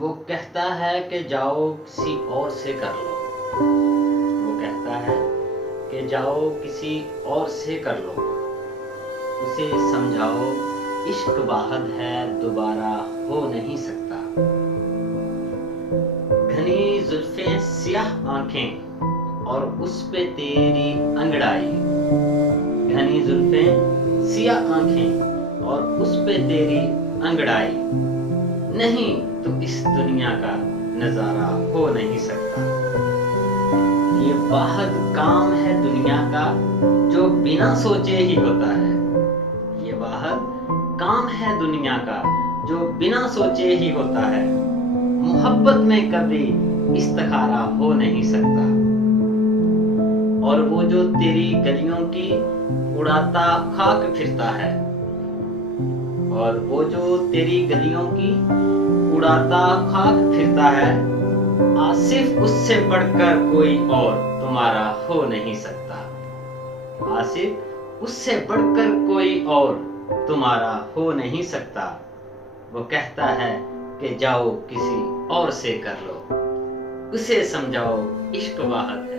وہ کہتا ہے کہ جاؤ کسی اور سے کر لو، وہ کہتا ہے کہ جاؤ کسی اور سے کر لو، اسے سمجھاؤ عشق واحد ہے دوبارہ ہو نہیں سکتا۔ گھنی زلفیں سیاہ آنکھیں اور اس پہ تیری انگڑائی، گھنی زلفیں سیاہ آنکھیں اور اس پہ تیری انگڑائی، نہیں تو اس دنیا کا نظارہ ہو نہیں سکتا۔ یہ واحد کام ہے دنیا کا جو بنا سوچے ہی ہوتا ہے، یہ واحد کام ہے دنیا کا جو بنا سوچے ہی ہوتا ہے۔ محبت میں کبھی استخارہ ہو نہیں سکتا، اور وہ جو تیری گلیوں کی اڑاتا خاک پھرتا ہے، اور وہ جو تیری گلیوں کی اڑاتا خاک پھرتا ہے، آصف اس سے بڑھ کر کوئی اور تمہارا ہو نہیں سکتا، آصف اس سے بڑھ کر کوئی اور تمہارا ہو نہیں سکتا۔ وہ کہتا ہے کہ جاؤ کسی اور سے کر لو، اسے سمجھاؤ عشق واحد ہے